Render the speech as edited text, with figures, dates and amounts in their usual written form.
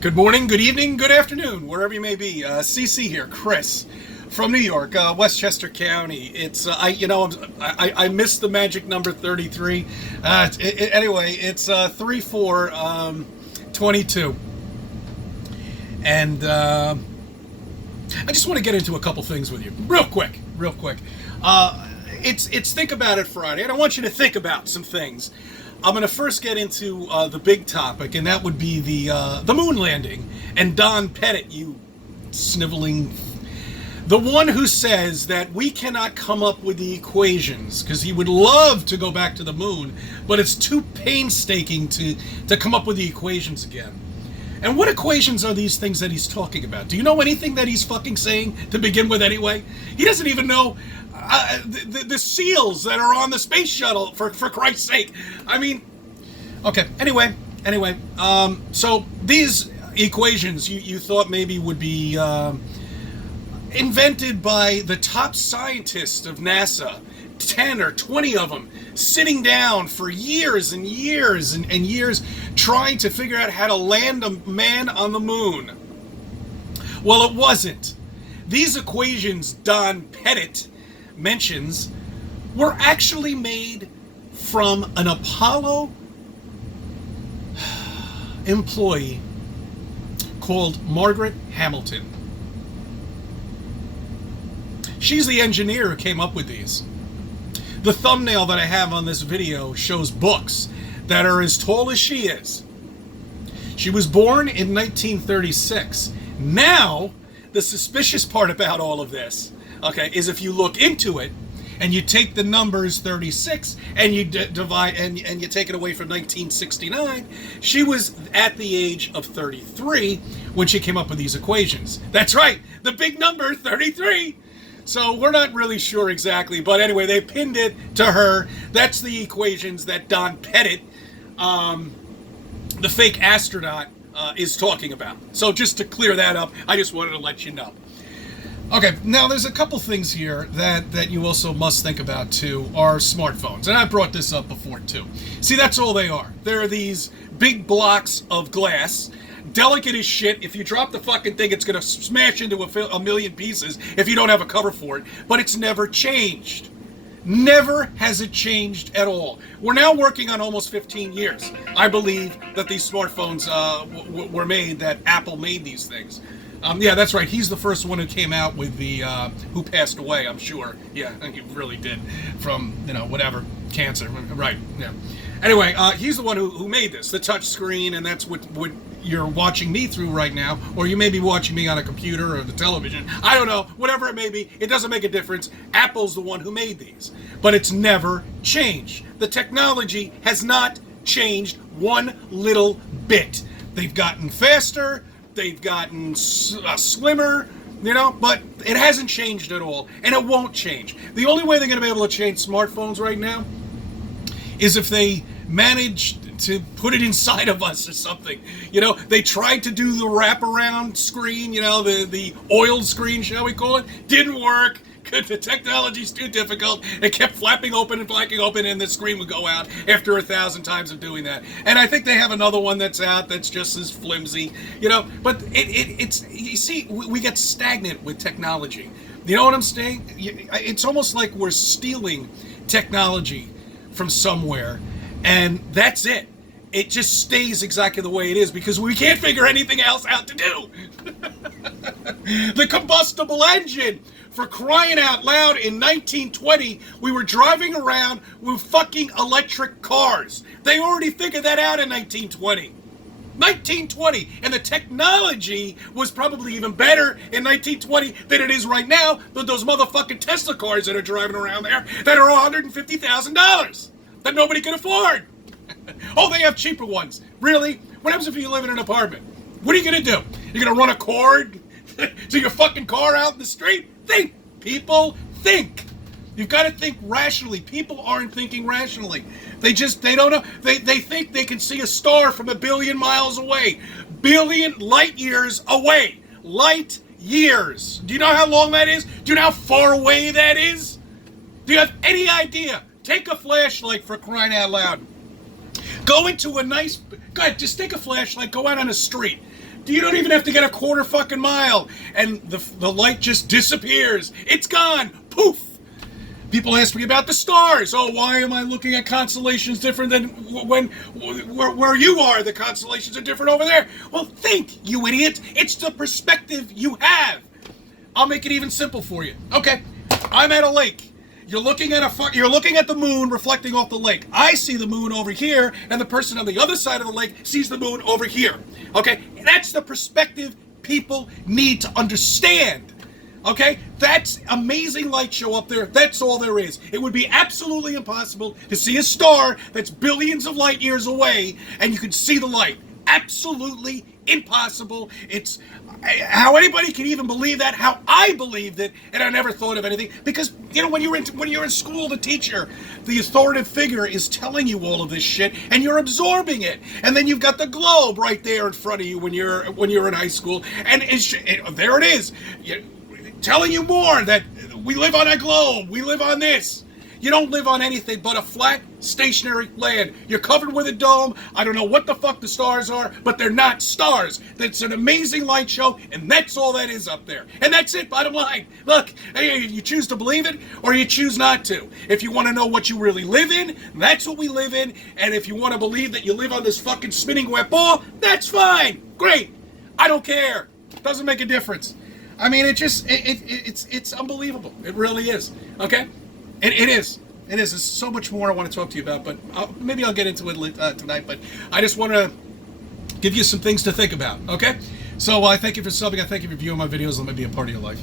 Good morning, good evening, good afternoon, wherever you may be. CC here, Chris, from New York, Westchester County. It's I missed the magic number 33. Anyway, it's 3422, and I just want to get into a couple things with you, real quick. It's Think About It Friday, and I want you to think about some things. I'm going to first get into the big topic, and that would be the moon landing. And Don Pettit, you sniveling, the one who says that we cannot come up with the equations because he would love to go back to the moon, but it's too painstaking to come up with the equations again. And what equations are these things that he's talking about? Do you know anything that he's fucking saying to begin with anyway? He doesn't even know the seals that are on the space shuttle, for Christ's sake. I mean, okay, anyway, so these equations you thought maybe would be invented by the top scientists of NASA, 10 or 20 of them, sitting down for years and years and years trying to figure out how to land a man on the moon. Well, it wasn't. These equations Don Pettit mentions were actually made from an Apollo employee called Margaret Hamilton. She's the engineer who came up with these. The thumbnail that I have on this video shows books that are as tall as she is. She was born in 1936. Now, the suspicious part about all of this, okay, is if you look into it and you take the numbers 36 and you divide and you take it away from 1969, she was at the age of 33 when she came up with these equations. That's right, the big number 33. So we're not really sure exactly, but anyway, they pinned it to her. That's the equations that Don Pettit, the fake astronaut, is talking about. So just to clear that up, I just wanted to let you know. Okay, now there's a couple things here that you also must think about too, are smartphones. And I brought this up before too. See, that's all they are. They're these big blocks of glass, delicate as shit. If you drop the fucking thing, it's going to smash into a million pieces if you don't have a cover for it. But it's never changed. Never has it changed at all. We're now working on almost 15 years. I believe that these smartphones were made, that Apple made these things. Yeah, that's right. He's the first one who came out with the, who passed away, I'm sure. Yeah, he really did. From, whatever, cancer. Right, yeah. Anyway, he's the one who made this, the touch screen, and that's what you're watching me through right now, or you may be watching me on a computer or the television. I don't know, whatever it may be, it doesn't make a difference. Apple's the one who made these, but it's never changed. The technology has not changed one little bit. They've gotten faster, they've gotten slimmer, but it hasn't changed at all, and it won't change. The only way they're going to be able to change smartphones right now is if they manage to put it inside of us or something. They tried to do the wraparound screen, the oiled screen, shall we call it? Didn't work. The technology's too difficult. It kept flapping open and flapping open, and the screen would go out after 1,000 times of doing that. And I think they have another one that's out that's just as flimsy, But it's you see, we get stagnant with technology. You know what I'm saying? It's almost like we're stealing technology from somewhere, and that's it. It just stays exactly the way it is because we can't figure anything else out to do. The combustible engine, for crying out loud, in 1920, we were driving around with fucking electric cars. They already figured that out in 1920. 1920, and the technology was probably even better in 1920 than it is right now with those motherfucking Tesla cars that are driving around there that are $150,000 that nobody can afford. Oh, they have cheaper ones. Really? What happens if you live in an apartment? What are you going to do? You're going to run a cord to your fucking car out in the street? Think, people, think. You've got to think rationally. People aren't thinking rationally. They don't know. They think they can see a star from 1 billion miles away. Billion light years away. Light years. Do you know how long that is? Do you know how far away that is? Do you have any idea? Take a flashlight, for crying out loud. Go into a nice, God, just take a flashlight, go out on the street. You don't even have to get a quarter fucking mile, and the light just disappears. It's gone. Poof. People ask me about the stars. Oh, why am I looking at constellations different than where you are? The constellations are different over there. Well, think, you idiot. It's the perspective you have. I'll make it even simple for you. Okay, I'm at a lake. You're looking at the moon reflecting off the lake. I see the moon over here, and the person on the other side of the lake sees the moon over here. Okay, that's the perspective people need to understand. Okay, that's amazing light show up there. That's all there is. It would be absolutely impossible to see a star that's billions of light years away and you could see the light. Absolutely impossible. It's how anybody can even believe that, how I believed it, and I never thought of anything. Because, you know, when you're in school, the teacher, the authoritative figure is telling you all of this shit, and you're absorbing it. And then you've got the globe right there in front of you when you're in high school, and there it is. Telling you more that we live on a globe, we live on this. You don't live on anything but a flat, stationary land. You're covered with a dome. I don't know what the fuck the stars are, but they're not stars. That's an amazing light show, and that's all that is up there. And that's it, bottom line. Look, you choose to believe it, or you choose not to. If you want to know what you really live in, that's what we live in. And if you want to believe that you live on this fucking spinning wet ball, that's fine. Great. I don't care. Doesn't make a difference. I mean, it's unbelievable. It really is. Okay? It is. There's so much more I want to talk to you about, but maybe I'll get into it tonight. But I just want to give you some things to think about. Okay? So I thank you for subbing. I thank you for viewing my videos. Let me be a part of your life.